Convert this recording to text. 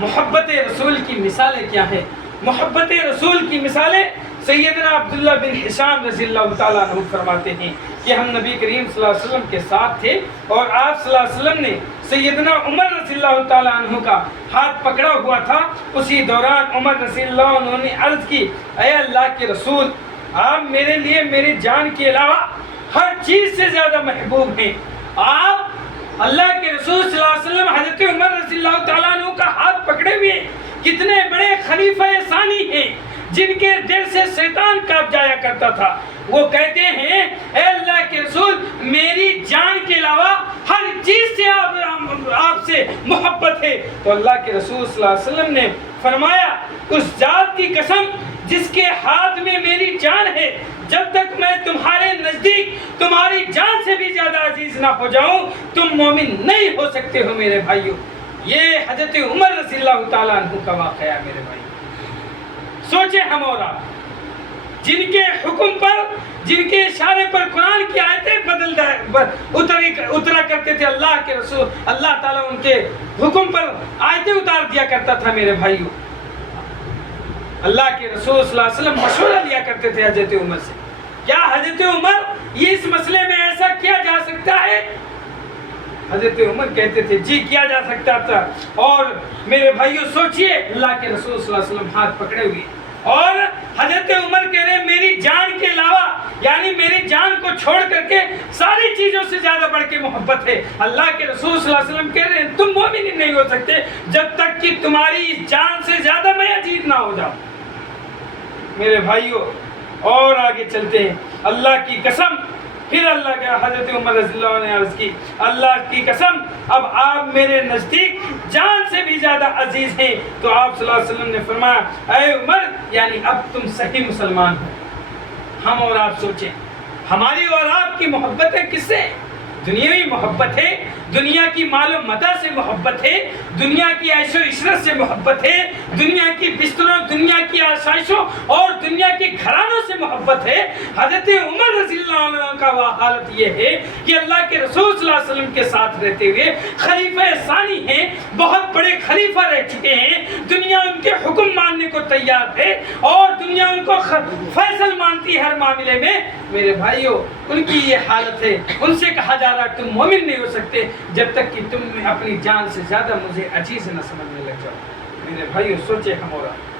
محبت رسول کی مثالیں کیا ہیں؟ محبت رسول کی مثالیں سیدنا عبداللہ بن حشام رضی اللہ تعالیٰ عنہ فرماتے ہیں کہ ہم نبی کریم صلی اللہ علیہ وسلم کے ساتھ تھے اور آپ صلی اللہ علیہ وسلم نے سیدنا عمر رضی اللہ تعالیٰ عنہ کا ہاتھ پکڑا ہوا تھا۔ اسی دوران عمر رضی اللہ عنہ نے عرض کی، اے اللہ کے رسول، آپ میرے لیے میری جان کے علاوہ ہر چیز سے زیادہ محبوب ہیں۔ آپ اللہ کے رسول صلی اللہ علیہ وسلم حضرت عمر رضی اللہ تعالیٰ عنہ کا ہاتھ پکڑے ہوئے کتنے بڑے خلیفہ ثانی ہیں جن کے دل سے شیطان کانپ جایا کرتا تھا۔ وہ کہتے ہیں، اے اللہ کے رسول، میری جان کے علاوہ ہر چیز سے آپ سے محبت ہے۔ تو اللہ کے رسول صلی اللہ علیہ وسلم نے فرمایا، اس ذات کی قسم جس کے ہاتھ میں میری جان ہے، جب تک میں تمہارے نزدیک تمہاری جان سے بھی زیادہ عزیز نہ ہو جاؤں تم مومن نہیں ہو سکتے ہو میرے بھائیو۔ یہ حضرت عمر رضی اللہ تعالیٰ عنہ کا واقعہ ہے میرے بھائی۔ سوچیں ہم اور آپ جن کے حکم پر، جن کے اشارے پر قرآن کی آیتیں اترا کرتے تھے، اللہ کے رسول اللہ تعالیٰ ان کے حکم پر آیتیں اتار دیا کرتا تھا میرے بھائیو۔ اللہ کے رسول صلی اللہ علیہ وسلم مشورہ لیا کرتے تھے حضرت عمر سے، کیا حضرت عمر یہ اس مسئلے میں ایسا کیا جا سکتا ہے؟ حضرت عمر کہتے تھے جی کیا جا سکتا تھا۔ اور میرے بھائیو سوچئے، اللہ کے رسول صلی اللہ علیہ وسلم ہاتھ پکڑے ہوئے اور حضرت عمر کہہ رہے ہیں میری جان کے علاوہ، یعنی میری جان کو چھوڑ کر کے ساری چیزوں سے زیادہ بڑھ کے محبت ہے۔ اللہ کے رسول صلی اللہ علیہ وسلم کہہ رہے ہیں تم مومن ہی نہیں ہو سکتے جب تک کہ تمہاری جان سے زیادہ میں عزیز نہ ہو جاؤں۔ میرے بھائیو اور آگے چلتے ہیں، اللہ کی قسم، پھر اللہ کے حضرت عمر رضی اللہ عنہ نے عرض کی، اللہ کی قسم اب آپ میرے نزدیک جان سے بھی زیادہ عزیز ہیں۔ تو آپ صلی اللہ علیہ وسلم نے فرمایا، اے عمر، یعنی اب تم صحیح مسلمان ہو۔ ہم اور آپ سوچیں، ہماری اور آپ کی محبتیں کس سے؟ دنیاوی محبت ہے، دنیا کی مال و متاع سے محبت ہے، دنیا کی عیش و عشرت سے محبت ہے، دنیا کی بستروں، دنیا کی آسائشوں اور دنیا کے گھرانوں سے محبت ہے۔ حضرت عمر رضی اللہ عنہ کا حالت یہ ہے کہ اللہ کے رسول صلی اللہ علیہ وسلم کے ساتھ رہتے ہوئے خلیفہ ثانی ہیں، بہت بڑے خلیفہ رہ چکے ہیں، دنیا ان کے حکم ماننے کو تیار ہے اور دنیا ان کو فیصل مانتی ہے ہر معاملے میں۔ میرے بھائیو ان کی یہ حالت ہے، ان سے کہا جا رہا تم مومن نہیں ہو سکتے جب تک کہ تم اپنی جان سے زیادہ مجھے عزیز نہ سمجھنے لگ جاؤ۔ میرے بھائیو سوچے ہم اور